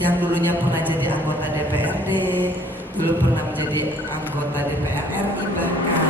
yang dulunya pernah jadi anggota DPRD, dulu pernah menjadi anggota DPR RI bahkan.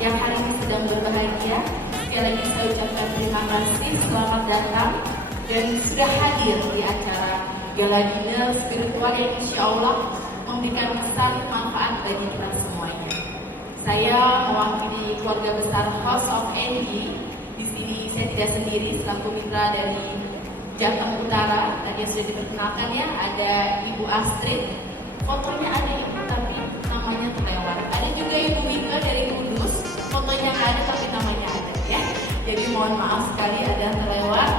yang hari ini sedang berbahagia. Sekali lagi saya ucapkan terima kasih, selamat datang dan sudah hadir di acara Gala Dinner Spiritual yang insya Allah memberikan kesan manfaat bagi kita semuanya. Saya mewakili keluarga besar House of Andy. Di sini saya tidak sendiri, selaku mitra dari Jateng Utara. Tadi sudah diperkenalkan ya, ada Ibu Astrid. Fotonya ada Ibu tapi namanya terlewat. Ada juga Ibu Wika dari Kudus. Fotonya nggak ada tapi namanya ada ya. Jadi mohon maaf sekali ada yang terlewat.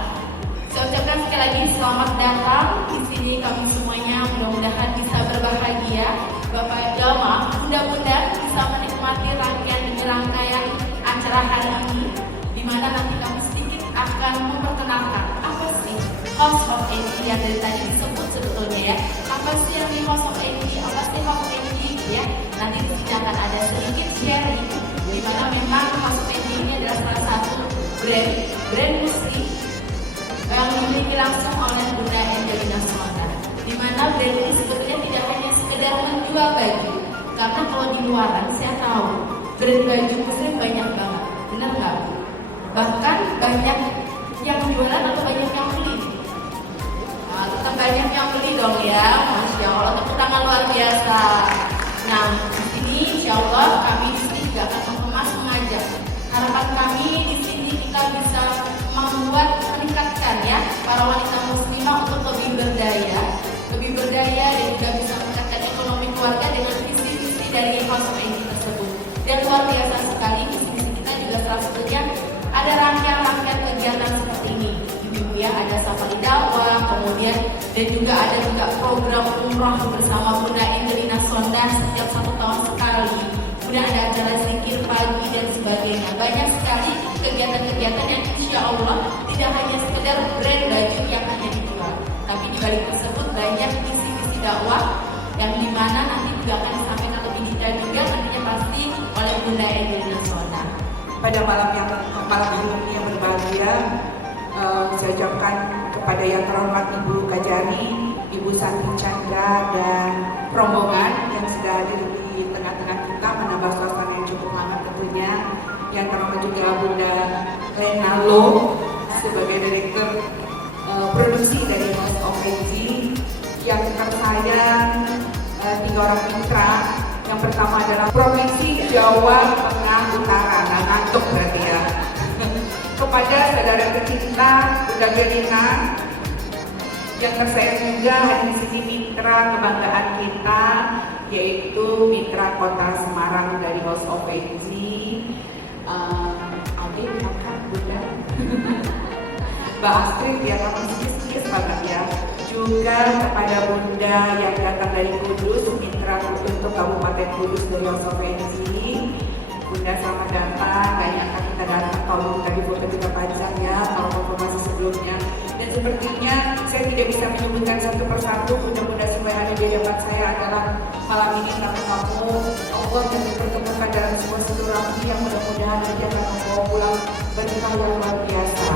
Saya ucapkan sekali lagi selamat datang di sini kami semuanya. Mudah-mudahan bisa berbahagia. Bapak Gama, mudah-mudahan bisa menikmati rangkaian demi rangkaian acara hari ini, di mana nanti kami sedikit akan memperkenalkan apa sih House of Andy yang dari tadi disebut sebetulnya ya. Apa sih yang di House of Andy? Apa sih House of Andy ya? Nanti di sini akan ada sedikit sharing, di mana memang House of Andy ini adalah salah satu brand muslim yang dimiliki langsung oleh Bunda Angelina Sonda. Di mana brand ini sebetulnya tidak hanya sekedar menjual baju, karena kalau di luaran saya tahu brand baju muslim banyak banget, benar nggak? Bahkan banyak yang jualan atau banyak yang beli. Nah, tetap banyak yang beli dong ya, Masya Allah, tepuk tangan luar biasa. Nah, di sini Insya Allah kami di sini juga akan mengemas mengajak. Harapan kami di sini kita bisa membuat meningkatkan ya para wanita muslimah untuk lebih berdaya dan juga bisa meningkatkan ekonomi keluarga dengan visi-visi dari House of Andy tersebut. Dan luar biasa sekali visi-visi kita juga salah satunya ada rangkaian kegiatan seperti ini. Ibu ya, ada safari dakwah, kemudian berbahagia. Dan juga ada program umrah bersama Bunda Angelina Sondan setiap 1 tahun sekali. Kemudian ada acara zikir pagi dan sebagainya. Banyak sekali kegiatan-kegiatan yang insya Allah tidak hanya sekedar brand baju yang hanya dijual, tapi di balik tersebut banyak misi-misi dakwah yang dimana nanti juga akan disampaikan lebih detail juga nantinya pasti oleh Bunda Angelina Sondan. Pada malam ini yang berbahagia, saya ucapkan kepada yang terhormat Ibu Kajari, Ibu Santi Chandra dan rombongan yang sudah hadir di tengah-tengah kita menambah suasana yang cukup hangat tentunya. Yang terhormat juga Bunda Lena Lo sebagai Direktur Produksi dari House of AG. Yang tersayang 3 orang mitra. Yang pertama adalah Provinsi Jawa Tengah Utara, ngantuk berarti ya. Kepada saudara tercinta Bunda Gelina, yang tersayang juga di sini mitra kebanggaan kita, yaitu mitra Kota Semarang dari House of AG. Ade, makan Bunda. Mbak Astrid ya, kamu sikit-sikit banget ya. Juga kepada Bunda yang datang dari Kudus, mitra untuk Kabupaten Kudus dari House of AG. Bunda selamat datang, gak nyangka kita datang kalau tadi foto kita panjang ya, kalau informasi sebelumnya. Dan sepertinya saya tidak bisa menyebutkan satu persatu bunda-bunda semua yang ada di hadapan saya adalah malam ini kamu Allah dan dipertemukan dalam sebuah silaturahmi yang mudah-mudahan nanti akan membawa pulang berkah yang luar biasa.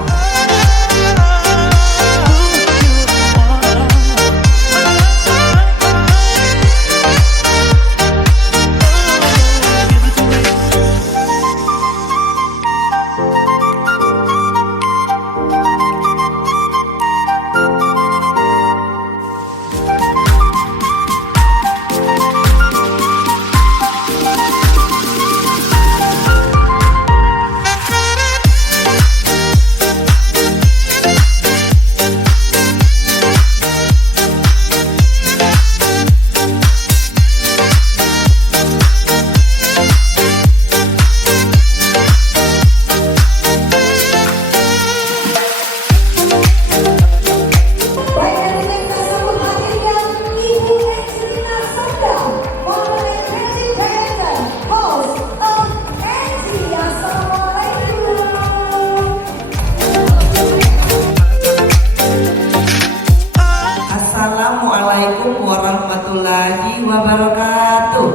Assalamualaikum warahmatullahi wabarakatuh.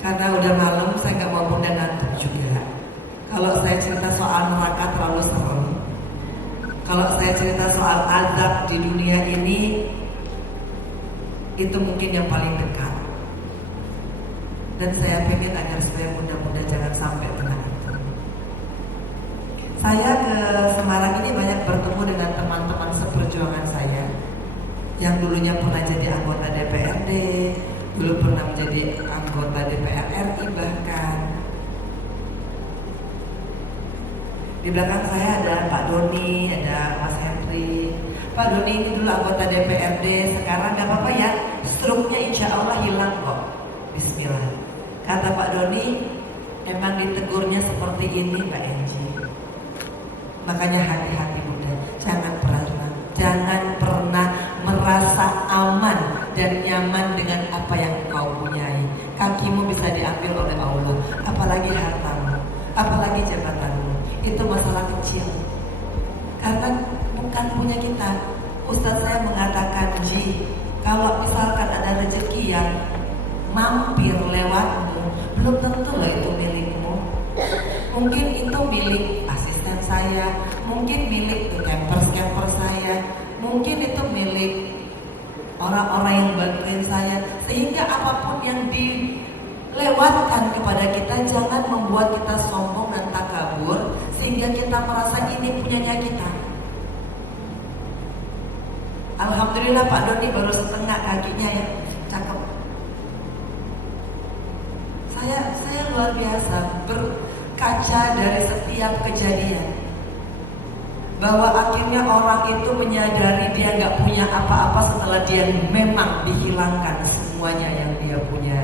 Karena udah malam, saya nggak mau bunda ngantuk juga. Kalau saya cerita soal neraka terlalu serem. Kalau saya cerita soal azab di dunia ini, itu mungkin yang paling dekat. Dan saya pengen agar supaya bunda-bunda jangan sampai kena itu. Saya ke Semarang ini banyak bertemu dengan teman-teman seperjuangan saya yang dulunya pernah jadi anggota DPRD, dulu pernah menjadi anggota DPR RI bahkan. Di belakang saya ada Pak Doni, ada Mas Henry. Pak Doni ini dulu anggota DPRD, sekarang gak apa-apa ya, struknya insya Allah hilang kok. Bismillah. Kata Pak Doni, emang ditegurnya seperti ini Mbak Enji. Makanya hati-hati Bunda, jangan pernah merasa aman dan nyaman dengan apa yang kau punyai. Kakimu bisa diambil oleh Allah, apalagi hartamu, apalagi jabatanmu. Itu masalah kecil, karena bukan punya kita. Ustadz saya mengatakan, Ji, kalau misalkan ada rezeki yang mampir lewatmu, belum tentu loh itu milikmu. Mungkin itu milik asisten saya, mungkin milik camper saya, mungkin itu milik orang-orang yang bantuin saya. Sehingga apapun yang dilewatkan kepada kita, jangan membuat kita sombong dan takabur sehingga kita merasa ini punyanya kita. Alhamdulillah Pak Doni baru setengah kakinya ya, cakep. Saya luar biasa berkaca dari setiap kejadian bahwa akhirnya orang itu menyadari dia nggak punya apa-apa setelah dia memang dihilangkan semuanya yang dia punya.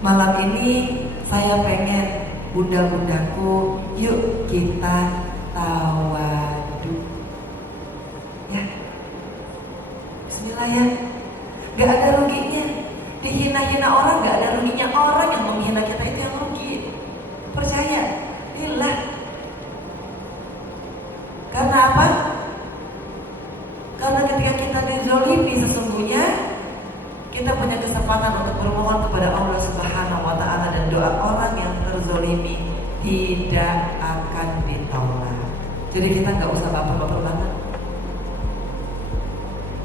Malam ini saya pengen Bunda-bundaku, yuk kita tawadu. Ya, bismillah ya. Gak ada ruginya. Dihina-hina orang gak ada ruginya. Orang yang menghina kita itu yang rugi. Percaya, lillah. Karena apa? Karena ketika kita dizolimi sesungguhnya kita punya kesempatan untuk bermohon kepada Allah Subhanahu wa Ta'ala, dan doa orang yang terzolimi tidak akan ditolak. Jadi kita nggak usah baper-baper banget.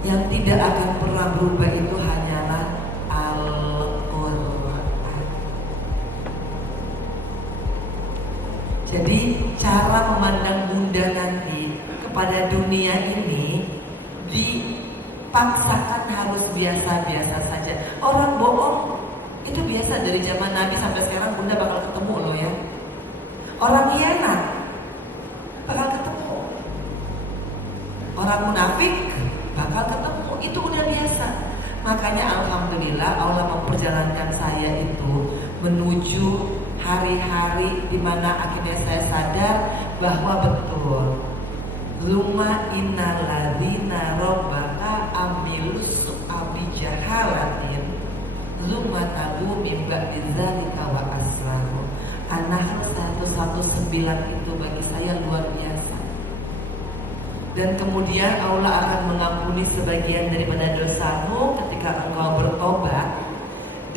Yang tidak akan pernah berubah itu hanyalah Al-Quran. Jadi cara memandang bunda nanti kepada dunia ini dipaksakan harus biasa-biasa saja. Orang bohong itu biasa dari zaman Nabi sampai sekarang. Bunda bakal ketemu loh ya. Orang khianat bakal ketemu. Orang munafik bakal ketemu. Itu udah biasa. Makanya alhamdulillah Allah memperjalankan saya itu menuju hari-hari di mana akhirnya saya sadar bahwa betul Luma innal ladzina rabbaka amilus abijahalatin Luma tabu mimba dzalika wa aslahu. Anak 119 itu bagi saya luar biasa. Dan kemudian Allah akan mengampuni sebagian daripada dosamu ketika engkau bertobat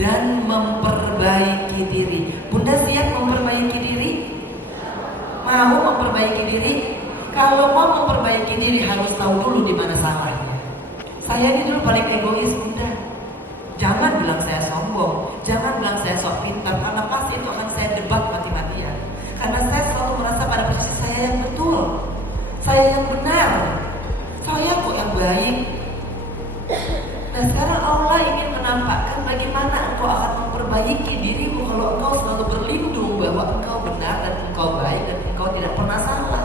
dan memperbaiki diri. Bunda siap memperbaiki diri? Mau memperbaiki diri? Kalau mau memperbaiki diri harus tahu dulu di mana salahnya. Saya ini dulu paling egois, Bunda. Jangan bilang saya sombong, jangan bilang saya sok pintar, karena pasti itu akan saya debat mati-matian. Karena saya selalu merasa pada posisi saya yang betul, saya yang benar, saya kok yang baik. Nah sekarang Allah ingin menampakkan bagaimana engkau akan memperbaiki dirimu kalau engkau selalu berlindung bahwa engkau benar dan engkau baik dan engkau tidak pernah salah.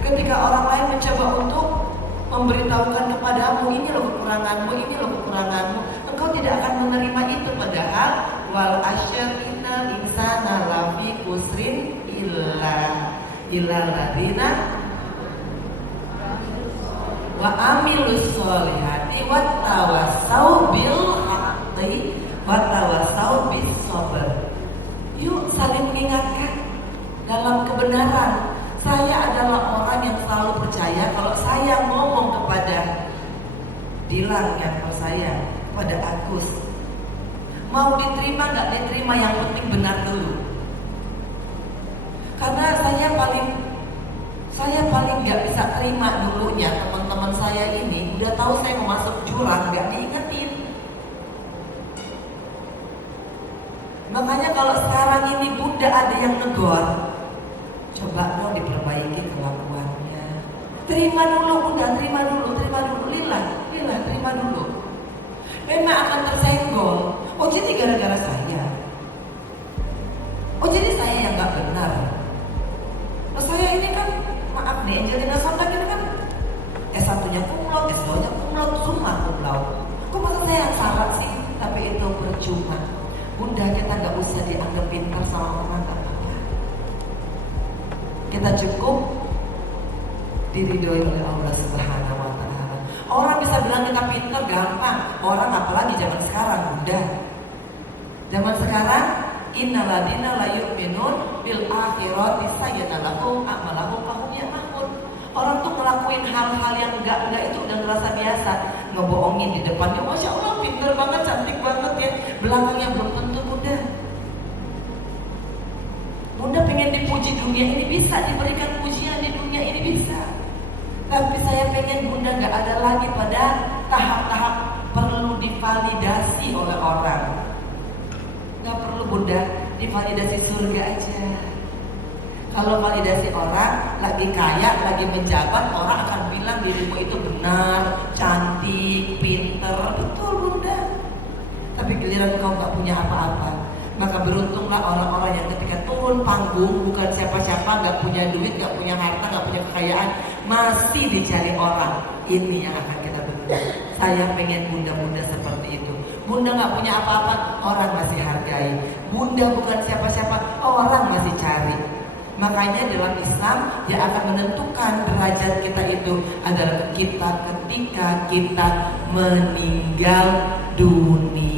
Ketika orang lain mencoba untuk memberitahukan kepadamu, ini loh kekuranganmu, ini loh kekuranganmu, engkau tidak akan menerima itu. Padahal wal asyarina insana lafi kusrin illa ladina wa amilus solihati wa tawasau bil haqqi wa tawasau bis sabr. Yuk saling mengingatkan dalam kebenaran. Saya adalah orang yang selalu percaya kalau saya ngomong kepada Dilan yang saya, pada Agus, mau diterima nggak diterima, yang penting benar dulu. Karena saya paling nggak bisa terima dulunya teman-teman saya ini udah tahu saya mau masuk jurang nggak diingetin. Makanya kalau sekarang ini Bunda ada yang negor, coba dong diperbaiki kelakuannya. Terima dulu Bunda, terima dulu, lillah, terima dulu. Memang akan tersenggol. Oh jadi gara-gara saya. Oh jadi saya yang nggak benar. Oh saya ini kan, maaf nih, Angelina Sondag ini kan S1-nya kumlaut, S2-nya kumlaut, semua kumlaut. Kok masa saya yang salah sih? Tapi itu percuma. Bunda kita nggak usah dianggap pintar sama orang apa. Kita cukup diridhoi oleh Allah Subhanahu wa Ta'ala. Orang bisa bilang kita pintar gampang. Orang apalagi zaman sekarang, Bunda. Zaman sekarang innal ladzina la yu'minun bil akhirati sayyidalahum a'malahum fahum ya'mamun. Orang tuh ngelakuin hal-hal yang enggak itu udah ngerasa biasa. Ngebohongin di depannya, Masya Allah pintar banget, cantik banget ya. Belakangnya belum tentu. Bunda pengen dipuji dunia ini bisa, diberikan pujian di dunia ini bisa. Tapi saya pengen Bunda gak ada lagi pada tahap-tahap perlu divalidasi oleh orang. Gak perlu Bunda divalidasi surga aja. Kalau validasi orang, lagi kaya, lagi menjabat, orang akan bilang dirimu itu benar, cantik, pinter. Betul Bunda. Tapi giliran kau gak punya apa-apa, maka beruntunglah orang-orang yang ketika turun panggung bukan siapa-siapa, gak punya duit, gak punya harta, gak punya kekayaan, masih dicari orang. Ini yang akan kita tunggu. Saya pengen Bunda-bunda seperti itu. Bunda nggak punya apa-apa, orang masih hargai. Bunda bukan siapa-siapa, orang masih cari. Makanya dalam Islam yang akan menentukan derajat kita itu adalah kita ketika kita meninggal dunia.